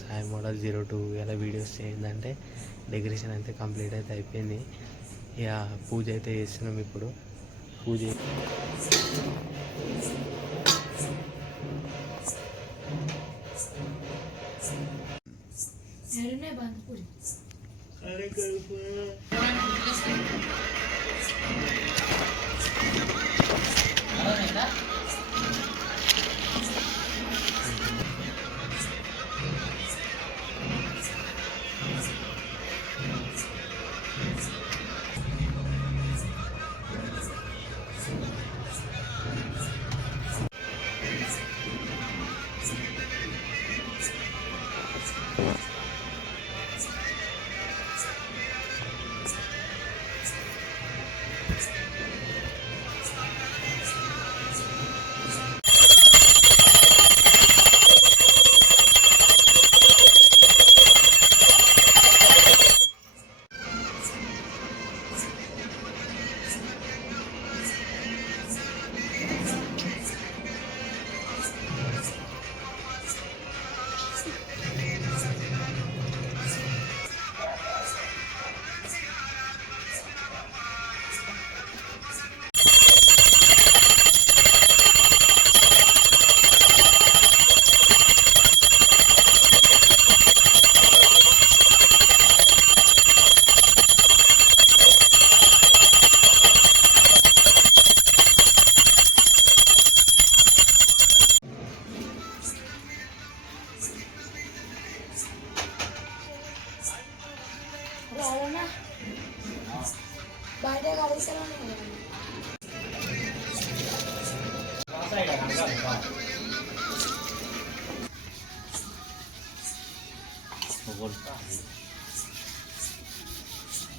Sai model 02 ఇలా videos ఏంటంటే decoration అయితే కంప్లీట్ అయితే అయిపోయింది. ఇక పూజ అయితే చేస్తున్నాం. ఇప్పుడు పూజ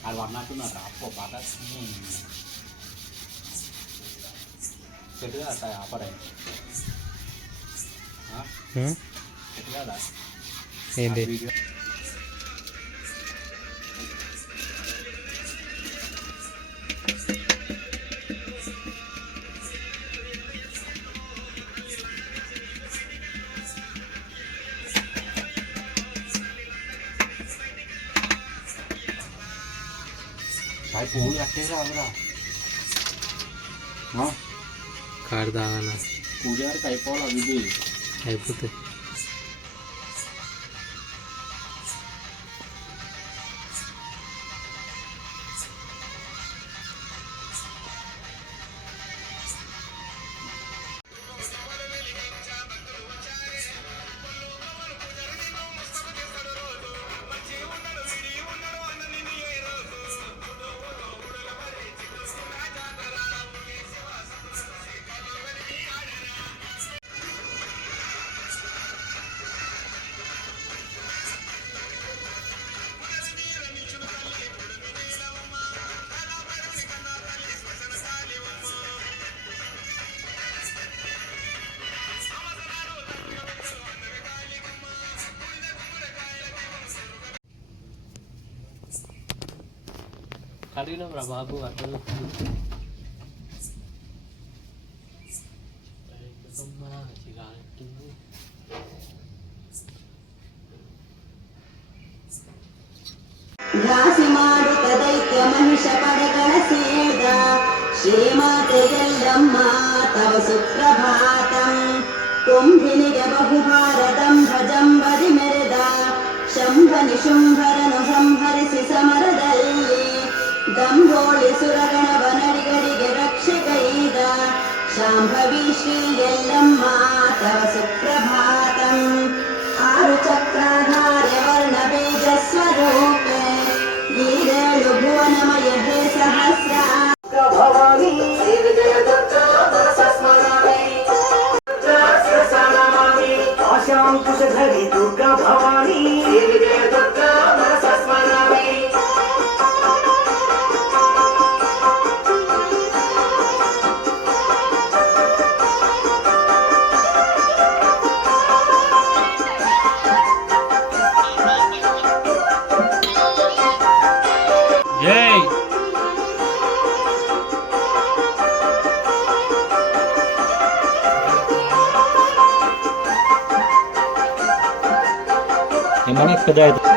al warna tuh nggak apa patas itu ada apa deh? Itu ada ini भाई पूरी अकेला बरा हाँ कार दाना पूरी यार कई पॉल अभी भी అయిపోతే కలిగిన బాబు అట్లా ರಾಶಿ ಮಾಡುತ್ತ ದೈತ್ಯ ಮಹಿಷ ಪಡೆಗಳ ಸೇದ ಶ್ರೀಮಾತೆಯಲ್ಲಮ್ಮ ತವ ಸುಪ್ರಭಾತಂ ಕುಂಭಿನಿಗೆ ಬಹುಭಾರತಂ ಭಜಂಬದಿ ಮೆರೆದ ಶಂಭ ನಿಶುಂಭರನು ಸಂಹರಿಸಿ ಸಮರದಲ್ಲಿ ದಂಭೋಳಿ ಸುರಗಣವನಡಿಗರಿಗೆ ರಕ್ಷಕೈದ ಶಾಂಭವಿ ಶ್ರೀ ಎಲ್ಲಮ್ಮ ತವ ಸುಪ್ರಭಾತಂ ಆರು ಚಕ್ರಾಧಾರ್ಯ ವರ್ಣ ಬೀಜ ಸ್ವರೂಪೆ ಈರೇಳು ಭುವನಮಯ ಹೇ ಸಹಸ್ರ ಭವಾನಿ ಆಶಾಂಕುಶಧರಿ ದುರ್ಗಾ ಭವಾನಿ కానీ పెద్ద అవుతుంది.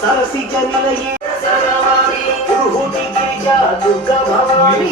సరసిజ నిలయే సరవాణి పురుహుటి గిరిజా దుర్గా భవాని